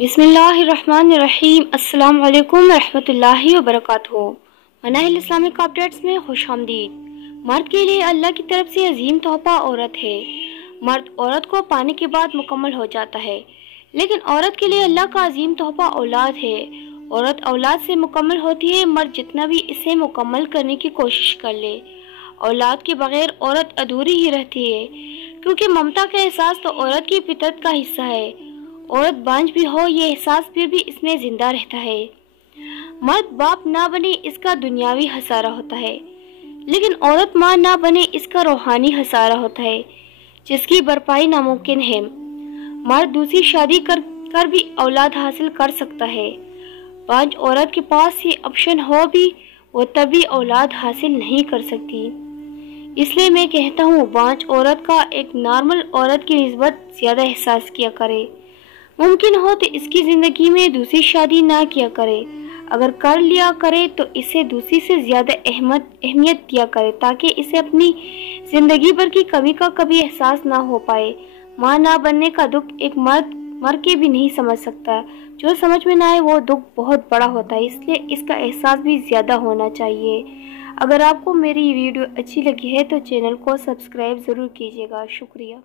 बिस्मिल्लाहिर्रहमानिर्रहीम। अस्सलाम वालेकुम रहमतुल्लाहि व बरकातुहू। मनाहिल इस्लामिक अपडेट्स में खुश आमदीद। मर्द के लिए अल्लाह की तरफ से अजीम तोहफा औरत है। मर्द औरत को पाने के बाद मुकम्मल हो जाता है, लेकिन औरत के लिए अल्लाह का अजीम तोहफा औलाद है। औरत औलाद से मुकम्मल होती है, मर्द जितना भी इसे मुकम्मल करने की कोशिश कर ले। औलाद के बगैर औरत अधूरी ही रहती है, क्योंकि ममता का एहसास तो औरत की फितरत का हिस्सा है। औरत बांझ भी हो, ये एहसास फिर भी इसमें जिंदा रहता है। मर्द बाप ना बने इसका दुनियावी हसारा होता है, लेकिन औरत माँ ना बने इसका रूहानी हसारा होता है, जिसकी भरपाई नामुमकिन है। मर्द दूसरी शादी कर भी औलाद हासिल कर सकता है। बांझ औरत के पास ये ऑप्शन हो भी वो तभी औलाद हासिल नहीं कर सकती। इसलिए मैं कहता हूँ, बांझ औरत का एक नॉर्मल औरत की निस्बत ज्यादा एहसास किया करे। मुमकिन हो तो इसकी जिंदगी में दूसरी शादी ना किया करे। अगर कर लिया करे तो इसे दूसरी से ज्यादा अहमियत दिया करे, ताकि इसे अपनी जिंदगी भर की कमी का कभी एहसास ना हो पाए। माँ ना बनने का दुख एक मर्द मर के भी नहीं समझ सकता। जो समझ में ना आए वो दुख बहुत बड़ा होता है, इसलिए इसका एहसास भी ज्यादा होना चाहिए। अगर आपको मेरी वीडियो अच्छी लगी है तो चैनल को सब्सक्राइब जरूर कीजिएगा। शुक्रिया।